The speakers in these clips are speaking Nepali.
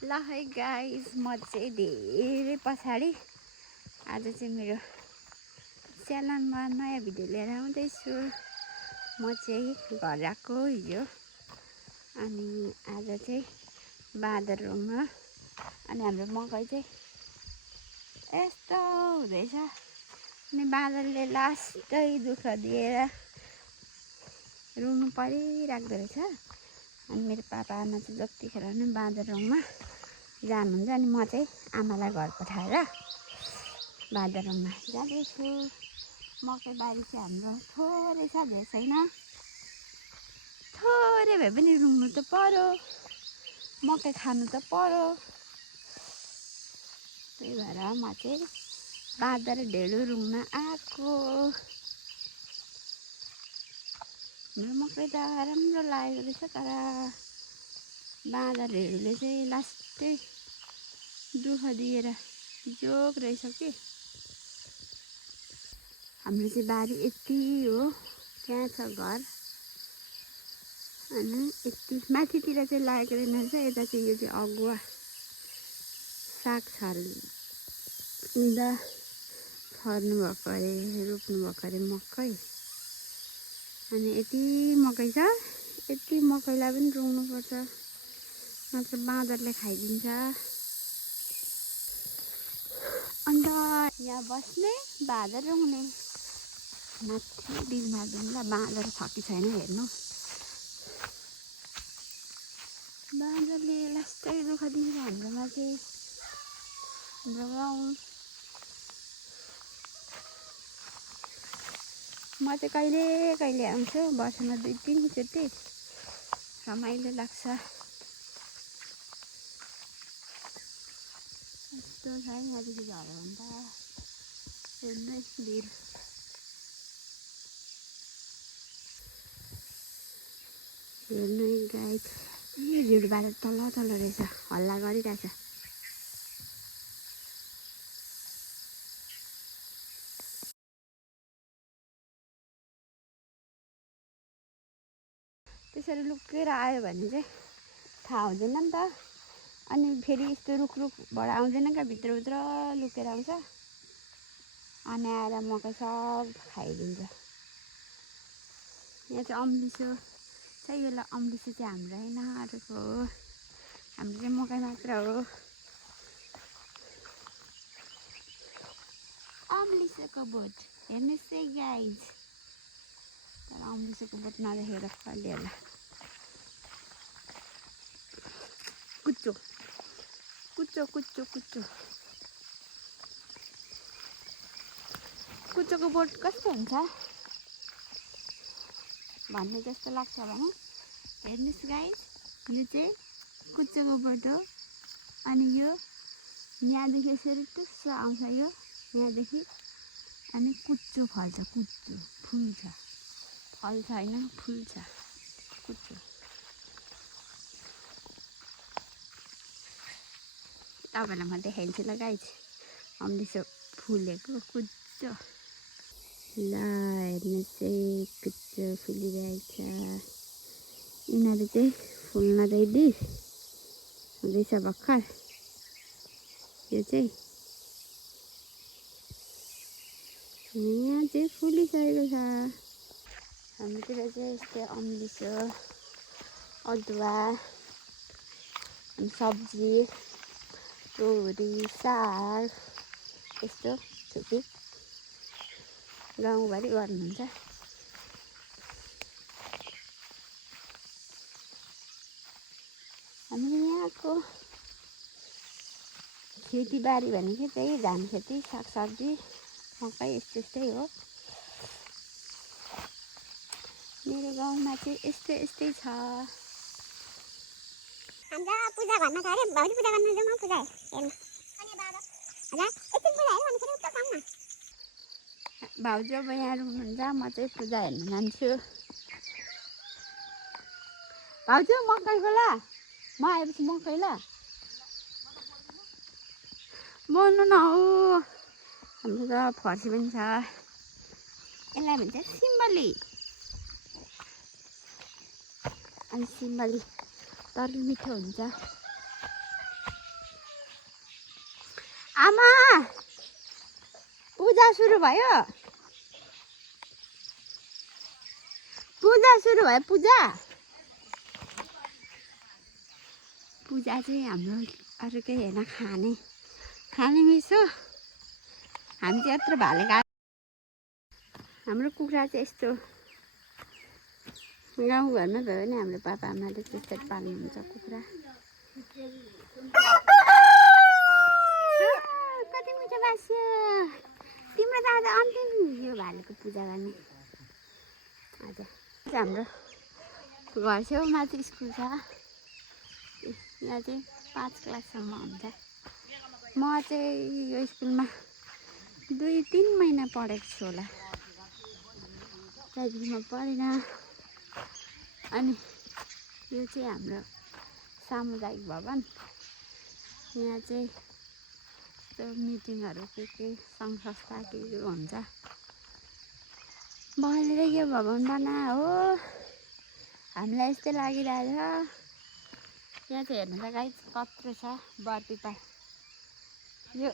ल है गाइस, म चाहिँ धेरै पछाडि आज चाहिँ मेरो च्यानलमा नयाँ भिडियो लिएर आउँदैछु। म चाहिँ घर आएको हिजो, अनि आज चाहिँ बाँदररुङमा अनि हाम्रो मकै चाहिँ यस्तो हुँदैछ। अनि बाँदरले लास्टै दुःख दिएर रुनु परिराख्दो रहेछ। अनि मेरो पापा आमा चाहिँ जतिखेर पनि बाँदररुङमा जानुहुन्छ, अनि म चाहिँ आमालाई घर पठाएर बाँदररुङमा जाँदैछु। मकै बारी चाहिँ हाम्रो थोरै छ, धेरै छैन। थोरै भए पनि रुङ्नु त पर्यो, मकै खानु त पर्यो। त्यही भएर म चाहिँ बाँदर ढेँडो रुङ्न आएको। हाम्रो मकै त राम्रो लागेको रहेछ, तर बाँदरहरूले चाहिँ लास्टै दुःख दिएर जोग रहेछ कि। हाम्रो चाहिँ बारी यति हो, त्यहाँ छ घर, अनि यति माथितिर चाहिँ लागेको रहेछ। यता चाहिँ यो चाहिँ अगुवा साग छर्दा छर्नु भएको अरे, रोप्नु भएको अरे मकै। अनि यति मकै छ, यति मकैलाई पनि रुङ्नुपर्छ, नत्र बाँदरले खाइदिन्छ। अन्त यहाँ बस्ने बाँदर रुङ्ने, माथि बिलमा दिउँला बाँदर छ कि छैन हेर्नु। बाँदरले लास्टै दुःख दिन्छ हाम्रोमा चाहिँ। हाम्रो गाउँ म चाहिँ कहिले कहिले आउँछु, वर्षमा 2-3 चोटि। रमाइलो लाग्छ। यस्तो छ यहाँदेखि झऱ्यो भने त हेर्नै भिर। हेर्नु गाई भिडबाट तल रहेछ, हल्ला गरिरहेछ। त्यसरी लुकेर आयो भने चाहिँ थाहा हुँदैन नि त। अनि फेरि यस्तो रुखबाट आउँदैन क्या, भित्रभित्र लुकेर आउँछ। अनि आएर मकै सब खाइदिन्छ। यहाँ चाहिँ अम्लिसो छ, यसलाई अम्लिसो चाहिँ हाम्रो होइन, अरूको हो। हाम्रो चाहिँ मकै मात्र हो। अम्लिसोको बोट हेर्नुहोस् है गाइज। तर अम्लिसोको बोट नदेखेर कहिले होला। कुच्चो कुच्चो कुच्चो कुच्चो कुच्चोको बोट कस्तो हुन्छ भन्ने जस्तो लाग्छ भने हेर्नुहोस् गाइज, यो चाहिँ कुच्चोको बोट हो। अनि यो यहाँदेखि यसरी टुस्सो आउँछ, यो यहाँदेखि, अनि कुच्चो फल्छ। कुच्चो फुल छ, फल छ होइन, फुल छ कुच्चो। तपाईँलाई म देखाइदिन्छु ल गाइज, अम्लिसो फुलेको कुच्चो। ल हेर्नुहोस् है, कुच्चो फुलिरहेछ। यिनीहरू चाहिँ फुल्न रेडी हुँदैछ भर्खर। यो चाहिँ यहाँ चाहिँ फुलिसकेको छ। हाम्रोतिर चाहिँ यस्तै अम्लिसो, अदुवा, अनि सब्जी, तोरी, साग यस्तो छुपी गाउँभरि गर्नुहुन्छ। हाम्रो यहाँको खेतीबारी भनेको चाहिँ धान खेती, सागसब्जी, मकै यस्तै हो। मेरो गाउँमा चाहिँ यस्तै छ। हाम्रो पूजा घरमा छ अरे, भौली पूजा गर्न जाउँ न। पूजा हेर्नु एकछिन पूजा हेर्नु भन्दाखेरि उत्तर पाउँ न। भाउजू अब यहाँ रुनुहुन्छ, म चाहिँ पूजा हेर्नु जान्छु। भाउजू मकैको ल, म आएपछि मकै ल बोल्नु न हौ। हाम्रो त फर्सी पनि छ, यसलाई भन्छ सिम्बली। अनि सिम्बली तर मिठो हुन्छ। आमा पूजा सुरु भयो पूजा चाहिँ हाम्रो अरू केही होइन खाने मिसो हामी चाहिँ यत्रो भाले गएको हाम्रो कुखुरा चाहिँ यस्तो गाउँघरमै भयो भने हाम्रो पापा आमाले त्यसरी पाल्नुहुन्छ कुखुरा कति मिठो बास्यो तिम्रो त आज अन्तिम यो भालेको पूजा गर्ने आज हाम्रो घर छेउमा चाहिँ स्कुल छ यहाँ चाहिँ 5 क्लाससम्म हुन्छ म चाहिँ यो स्कुलमा 2-3 महिना पढेको छु होला त्यहाँदेखि म पढिनँ अनि यो चाहिँ हाम्रो सामुदायिक भवन यहाँ चाहिँ यस्तो मिटिङहरू के सङ्घ संस्था के हुन्छ बहिनीले यो भवन बना हो हामीलाई यस्तै लागिरहेछ यहाँ चाहिँ हेर्नु त गाइस कत्रो छ बरपिपाल यो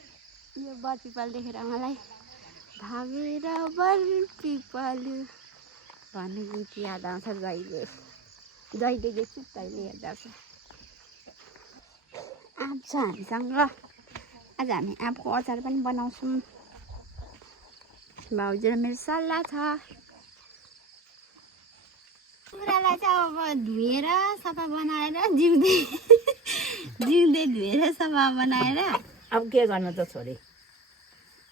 बरपिपाल देखेर मलाई भागेर बरपिपाल भन्ने गीत याद आउँछ जहिले देख्छु तहिले याद आउँछ आँप छ हामीसँग आज हामी आँपको अचार पनि बनाउँछौँ भाउजू र मेरो सल्लाह छ कुखुरालाई चाहिँ अब धुएर सफा बनाएर जिउँदै धुएर सफा बनाएर अब के गर्नु त छोरी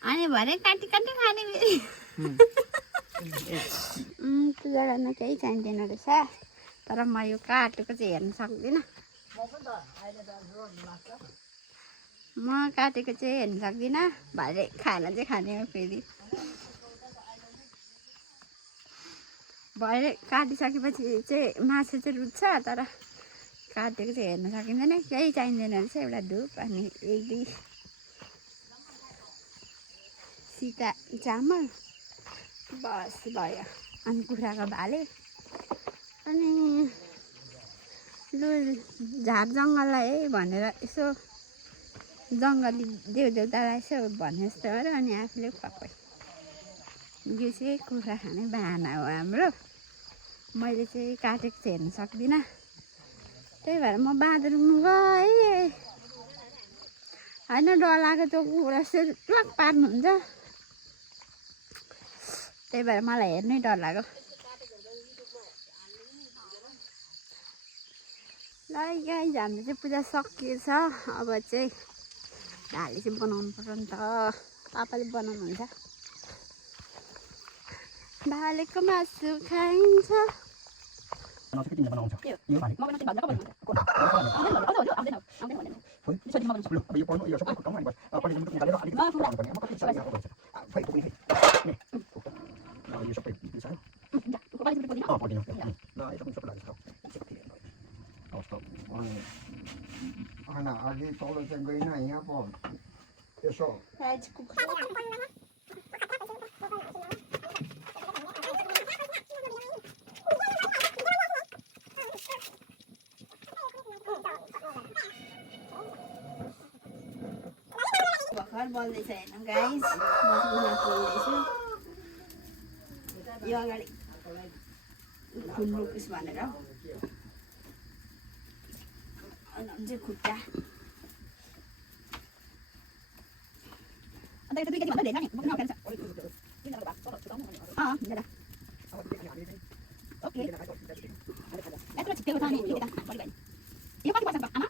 अनि भरे काटी खाने पूजा गर्न केही चाहिँदैन रहेछ तर म यो काटेको चाहिँ हेर्न सक्दिनँ भरे खाना चाहिँ खाने हो फेरि भरे काटिसकेपछि चाहिँ मासु चाहिँ रुच्छ तर काटेको चाहिँ हेर्न सकिँदैन केही चाहिँदैन रहेछ एउटा धुप अनि 1-2 सिता चामल बस भयो अनि कुखुराको भाले अनि लु झार जङ्गललाई है भनेर यसो जङ्गली देउतालाई यसो भने जस्तो गऱ्यो अनि आफूले खुवाएको यो चाहिँ कुखुरा खाने बाहना हो हाम्रो मैले चाहिँ काटेको चाहिँ हेर्न सक्दिनँ त्यही भएर म बाथरुम गएँ होइन डर लाग्यो त्यो कुखुरा प्लक पार्नुहुन्छ त्यही भएर मलाई हेर्नै डर लाग्यो ल गाइस हाम्रो चाहिँ पूजा सकिएछ अब चाहिँ भाले चाहिँ बनाउनु पर्छ नि त पापाले बनाउनुहुन्छ भालेको मासु खाइन्छ अघि तल चाहिँ गएन यहाँ पो यसो भर्खर बल्दैछ हेर्नु गाइस म बोल्दैछु यो अगाडि खुन रोकिस् भनेर अनि चाहिँ खुट्टा अन्त यो 2 केजी भन्दा धेरै नि बोक्न अप्ठ्यारो छ ओके यत्रो छिटेको छ नि के त बढी भयो यो कति पर्छ आमा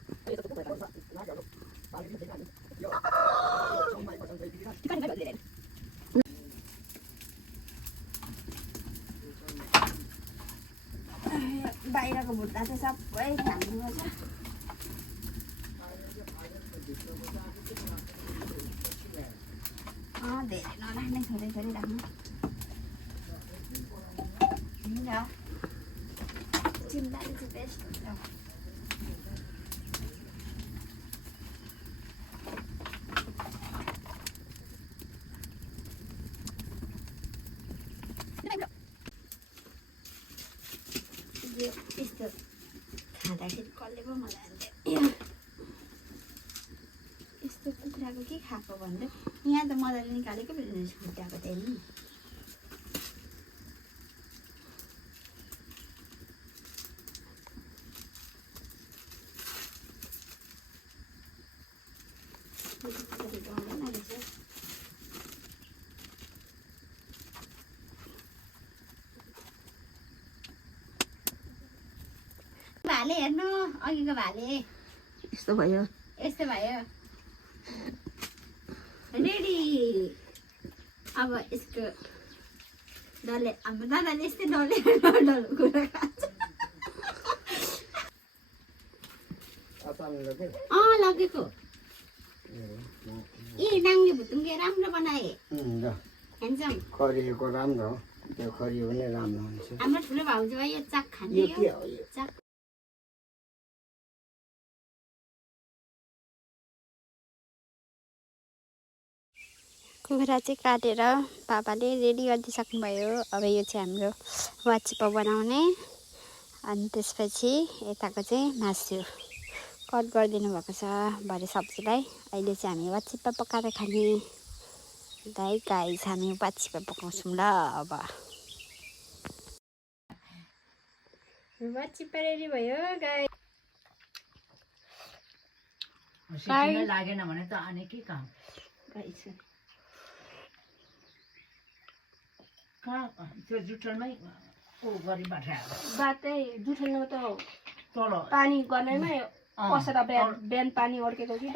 बाहिरको भुट्टा चाहिँ सबै खानुपर्छ धेरै नराख्ने थोरै राख्नु हुन्छ चिम्बाले चाहिँ बेस्ट हुन्छ यस्तो खाँदाखेरि कसले पो मजा आउँथ्यो यस्तो कुखुरा कुखुराको के खाएको भन्दा यहाँ त मजाले निकालेको खुट्टाको तेल नि भाले हेर्नु अघिको भाले यस्तो भयो यस्तो भयो रेडी अब यसको डल्ले हाम्रो दादाले यस्तै डल्ले डल्ले कुरा खान्छ लगेको ए नाङ्गे भुतुङ्गे राम्रो बनाए ह्यान्डसम खरिएको राम्रो हो त्यो खरियो भने राम्रो हुन्छ हाम्रो ठुलो भाउजू यो चाक खाने यो के हो यो चाक कुखुरा चाहिँ काटेर पापाले रेडी गरिदिइसक्नुभयो अब यो चाहिँ हाम्रो वाचिपा बनाउने अनि त्यसपछि यताको चाहिँ मासु कट गरिदिनु भएको छ भरे सब्जीलाई अहिले चाहिँ हामी वाचिपा पकाएर खाने दाइ गाई हामी वाचिपा पकाउँछौँ ल अब वाचिपा रेडी भयो गाई लागेन भने त अनि के काम गाई छ त्यो जुठलमै गरिबाट बाटै जुठेलमा त तल पानी गर्नेमै कसरी बिहान पानी अड्केको कि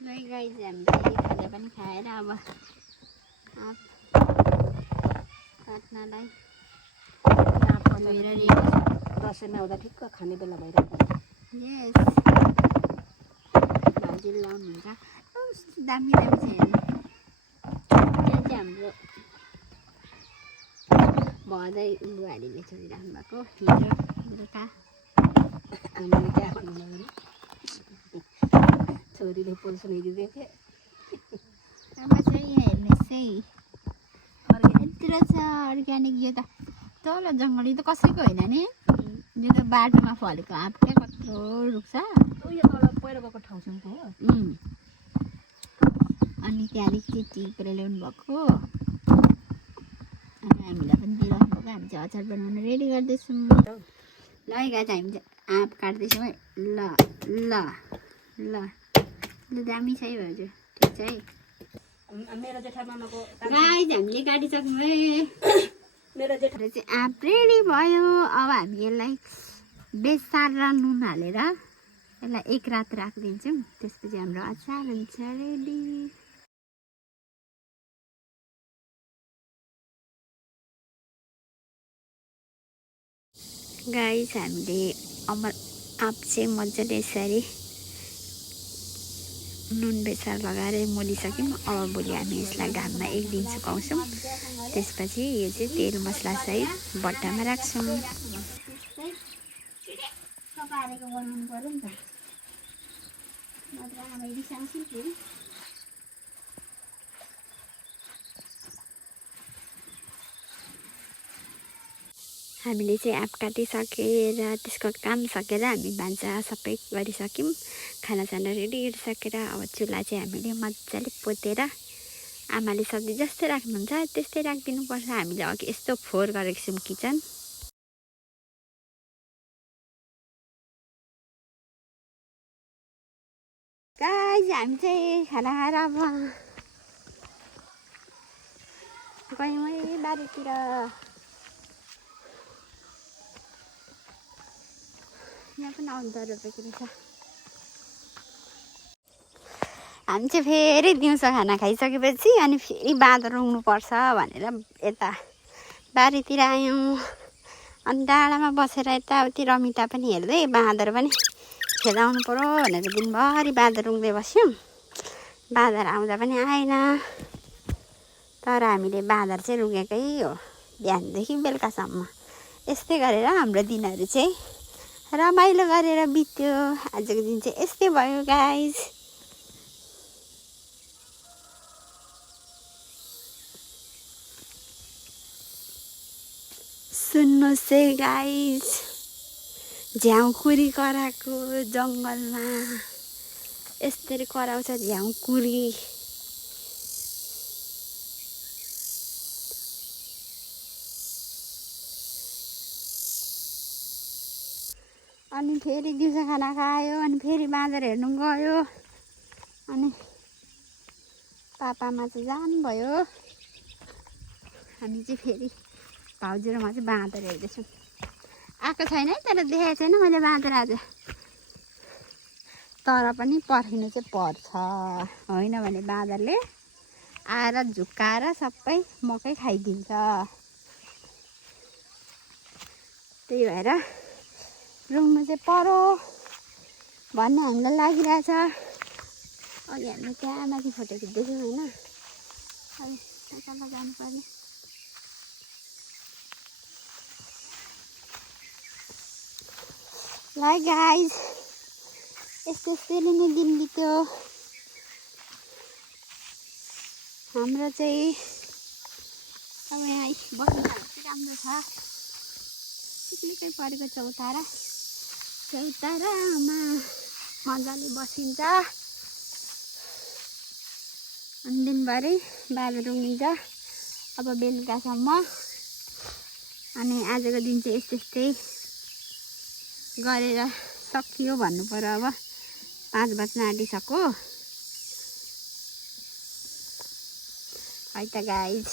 गाई गाई चाहिँ हामीले खाजा पनि खाएर अब काट्नलाई दसैँमा आउँदा ठिक्क खाने बेला भइरहेको यस भाउजूले लाउनुहुन्छ दामी दामी छ हेर्नु यहाँ चाहिँ हाम्रो भदै बुहारीले छोडिराख्नु भएको हिजो बेलुका हामीले क्या भन्नु भने छोरीले पोल सुनाइदिँदै थियो अब चाहिँ यहाँ हेर्नुहोस् है यतिर छ अर्ग्यानिक यो त तल जङ्गल यो त कसैको होइन नि यो त बाटोमा फलेको आँप क्या कत्रो रुख छ उयो तल पहिरो गएको ठाउँसम्मको हो अनि त्यहाँदेखि चाहिँ टिपेर ल्याउनु भएको अनि हामीलाई पनि दिइराख्नु भएको हामी चाहिँ अचार बनाउनु रेडी गर्दैछौँ ल गाई चाहिँ हामी चाहिँ आँप काट्दैछौँ है ल ल ल ल दामी छ है हजुर ठिक छ है मेरो जेठामामाको गाई चाहिँ हामीले काटिसक्नु है मेरो जेठा चाहिँ आँप रेडी भयो अब हामी यसलाई बेसार र नुन हालेर यसलाई एक रात राखिदिन्छौँ त्यसपछि हाम्रो अचार हुन्छ रेडी गाइस हामीले आँप चाहिँ मजाले यसरी नुन बेसार लगाएर मोलिसक्यौँ अब भोलि हामी यसलाई घाममा एक दिन सुकाउँछौँ त्यसपछि यो चाहिँ तेल मसला सहित बट्टामा राख्छौँ पारेको बनाउनु पर्यो नि त नत्र आमा रिसाउँछु फेरि हामीले चाहिँ आँप काटिसकेर त्यसको काम सकेर हामी भान्सा सबै गरिसक्यौँ खानासाना रेडी गरिसकेर अब चुल्हा चाहिँ हामीले मजाले पोतेर आमाले सब्जी जस्तै राख्नुहुन्छ त्यस्तै राखिदिनुपर्छ हामीले अघि यस्तो फोहोर गरेको छौँ किचन गाइस हामी चाहिँ खाना खाएर अब गयौँ है बारीतिर यहाँ पनि आउँदो रोपेको रहेछ हामी चाहिँ फेरि दिउँसो खाना खाइसकेपछि अनि फेरि बाँदर रुङ्नुपर्छ भनेर यता बारीतिर आयौँ अनि डाँडामा बसेर यताउति रमिता पनि हेर्दै बाँदर पनि खेदाउनु पर्यो भनेर दिनभरि बाँदर रुङ्दै बस्यौँ बाँदर आउँदा पनि आएन तर हामीले बाँदर चाहिँ रुँगेकै हो बिहानदेखि बेलुकासम्म यस्तै गरेर हाम्रो दिनहरू चाहिँ रमाइलो गरेर बित्यो आजको दिन चाहिँ यस्तै भयो गाइस सुन्नुहोस् है गाइस झ्याउखुरी कराएको जङ्गलमा यसरी कराउँछ झ्याउकुरी। अनि फेरि दिउँसो खाना खायो अनि फेरि बाँदर हेर्नु गयो। अनि पापामा चाहिँ जानुभयो। हामी चाहिँ फेरि भाउजू र म चाहिँ बाँदर हेर्दैछौँ। आएको छैन है तर देखेको छैन मैले बाँदर आज। तर पनि पर्खिनु चाहिँ पर्छ, होइन भने बाँदरले आएर झुक्काएर सबै मकै खाइदिन्छ। त्यही भएर रुङ्नु चाहिँ परो भन्ने हामीलाई लागिरहेछ। अघि हामीले त्यहाँ माथि फोटो खिच्दैछौँ होइन, अहिले त्यहाँ जानुपर्ने। ल गाइज, यस्तै नै दिन बित्यो हाम्रो चाहिँ। अब यहाँ बस्नु चाहिँ राम्रो छ, निकै परेको चौतारामा मजाले बसिन्छ। अनि दिनभरि बाबा रुङ्गिन्छ अब बेलुकासम्म। अनि आजको दिन चाहिँ यस्तै गरेर सकियो भन्नु पर्यो। अब 5 बज्न आँटिसक्यो है त गाइज।